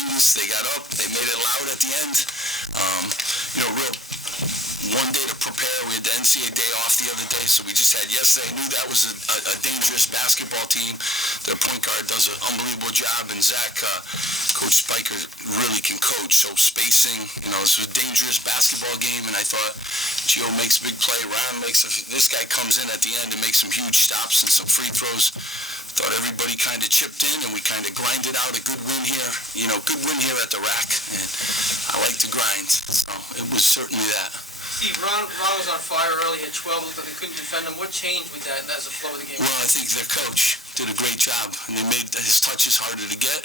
students. They got up. They made it loud at the end. Real one day to prepare. We had the NCAA day off the other day, so we just had yesterday. I knew that was a dangerous basketball team. Their point guard does an unbelievable job, and Zach, Coach Spiker, really can coach. So spacing, this was a dangerous basketball game, and I thought Gio makes a big play. Ron this guy comes in at the end and makes some huge stops and some free throws. Thought everybody kind of chipped in, and we kind of grinded out a good win here. Good win here at the rack, and I like to grind, so it was certainly that. Steve, Ron was on fire early at 12. Looked like they couldn't defend him. What changed with that as the flow of the game? Well, I think their coach did a great job, and they made his touches harder to get.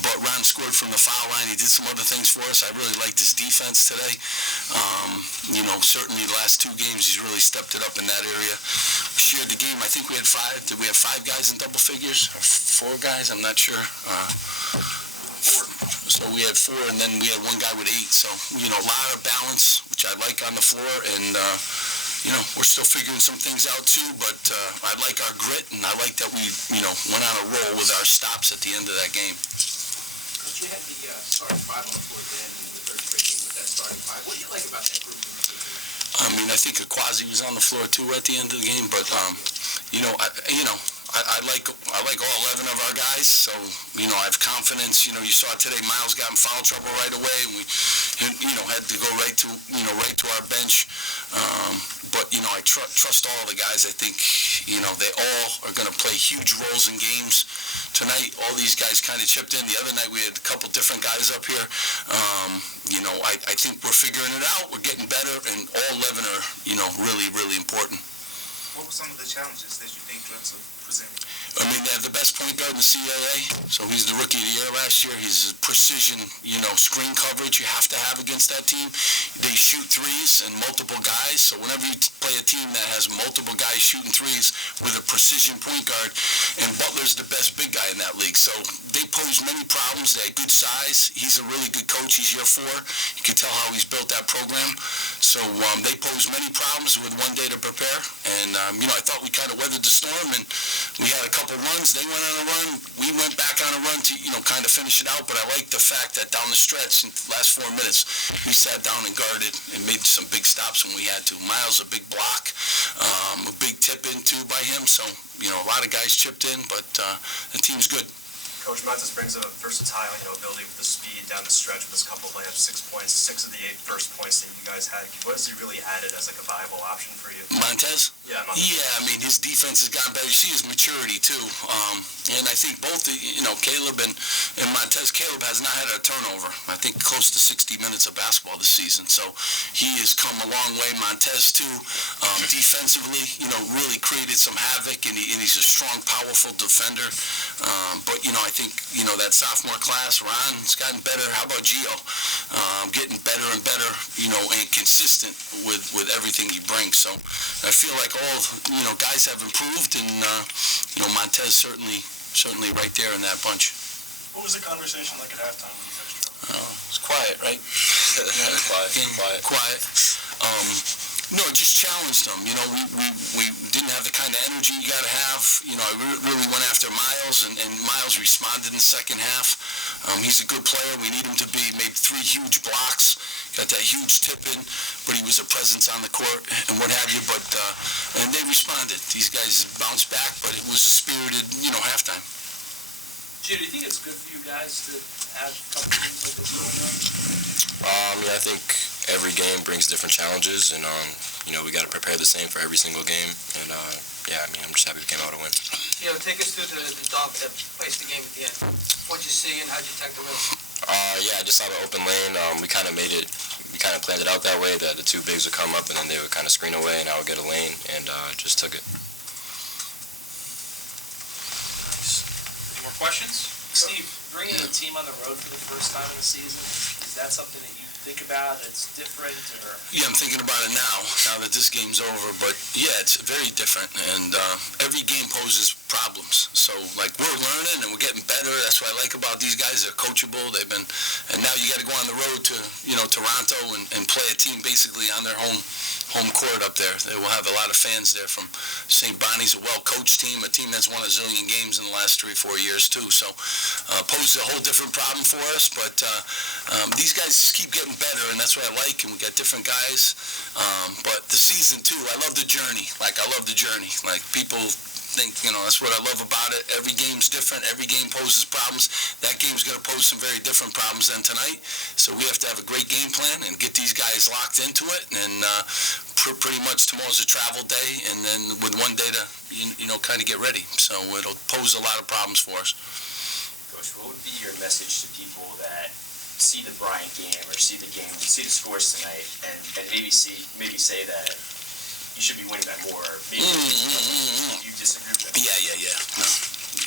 But Ron scored from the foul line. He did some other things for us. I really liked his defense today. Certainly the last 2 games, he's really stepped it up in that area. We shared the game. I think we had 5. Did we have 5 guys in double figures? Or 4 guys? I'm not sure. 4. So we had 4, and then we had 1 guy with 8. So, a lot of balance, which I like on the floor, and, we're still figuring some things out too, but I like our grit, and I like that we, went on a roll with our stops at the end of that game. Coach, you had the starting 5 on the floor at the end, and the third straight game with that starting 5. What do you like about that group? I think Aquazi was on the floor too at the end of the game, but, I like all 11 of our guys, so, I have confidence. You saw today Miles got in foul trouble right away, and we, had to go right to our bench. But, I trust all the guys. I think, they all are going to play huge roles in games. Tonight, all these guys kind of chipped in. The other night, we had a couple different guys up here. I think we're figuring it out. We're getting better, and all 11 are, really, really important. What were some of the challenges that you think Drexel presented? They have the best point guard in the CAA, so he's the Rookie of the Year last year. He's a precision, screen coverage you have to have against that team. They shoot threes and multiple guys, so whenever you play a team that has multiple guys shooting threes with a precision point guard, and Butler's the best big guy in that league, so they pose many problems. They have good size. He's a really good coach. He's year 4. You can tell how he's built that program. So they pose many problems with 1 day to prepare, and I thought we kind of weathered the storm, and we had a couple runs. They went on a run. We went back on a run to, kind of finish it out. But I like the fact that down the stretch, in the last 4 minutes, we sat down and guarded and made some big stops when we had to. Miles, a big block, a big tip in, too, by him. So, a lot of guys chipped in, but the team's good. Coach Montez brings a versatile, ability with the speed down the stretch with his couple layups, 6 points, 6 of the 8 first points that you guys had. What has he really added as a viable option for you? Montez? Yeah, Montez. Yeah, his defense has gotten better. You see his maturity too. And I think both, Caleb and Montez. Caleb has not had a turnover. I think close to 60 minutes of basketball this season. So he has come a long way. Montez too, defensively, really created some havoc, and he's a strong, powerful defender. But I think that sophomore class, Ron's gotten better. How about Gio? Getting better and better, and consistent with everything he brings. So I feel like all guys have improved, and Montez certainly right there in that bunch. What was the conversation like at halftime when you guys drove? Oh, it's quiet, right? Quiet. No, it just challenged them. We didn't have the kind of energy you got to have. I really went after Miles, and Miles responded in the second half. He's a good player. We need him to made 3 huge blocks, got that huge tip in, but he was a presence on the court and what have you. But and they responded. These guys bounced back, but it was a spirited, halftime. Gio, do you think it's good for you guys to have a couple games like this going on? I think every game brings different challenges, and we got to prepare the same for every single game. And I'm just happy we came out to win. Take us through the dunk that placed the game at the end. What'd you see, and how'd you attack the rim? I just saw the open lane. We kind of planned it out that way, that the 2 bigs would come up, and then they would kind of screen away, and I would get a lane, and just took it. Nice. Any more questions? Steve, bringing the team on the road for the first time in the season, is that something that you think about? It's different, or? Yeah, I'm thinking about it now that this game's over. But yeah, it's very different, and every game poses problems. So, like, we're learning and we're getting better. That's what I like about these guys. They're coachable. And now you got to go on the road to, Toronto and play a team basically on their home court up there. They will have a lot of fans there from St. Bonnie's, a well-coached team, a team that's won a zillion games in the last 3 or 4 years too. So, poses a whole different problem for us, but these guys just keep getting better, and that's what I like, and we got different guys. But the season too, I love the journey. Like, I love the journey. Like, people think, that's what I love about it. Every game's different. Every game poses problems. That game's going to pose some very different problems than tonight. So we have to have a great game plan and get these guys locked into it. And pretty much tomorrow's a travel day, and then with one day to, kind of get ready. So it'll pose a lot of problems for us. Coach, what would be your message to people that see the Bryant game or see the game, see the scores tonight, and maybe say that you should be winning by more? Maybe you disagree with that? Yeah. No.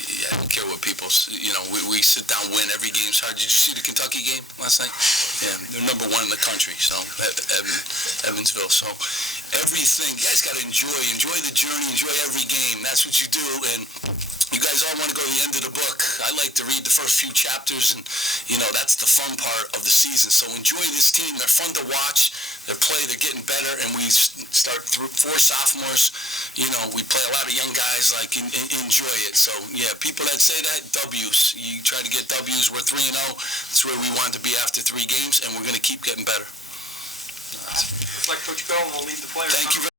Yeah, I don't care what people, we sit down, win. Every game's hard. Did you see the Kentucky game last night? Yeah, they're number 1 in the country, so Evansville. So everything, you guys got to enjoy the journey, enjoy every game. That's what you do, and you guys all want to go to the end of the book. I like to read the first few chapters, and, that's the fun part of the season. So enjoy this team. They're fun to watch. They play, they're getting better, and we start through 4 sophomores. We play a lot of young guys, like, enjoy it. So, yeah, people that say that, W's. You try to get W's. We're 3-0. That's where we want to be after 3 games, and we're going to keep getting better. Looks like Coach Bell will lead the players. Thank you very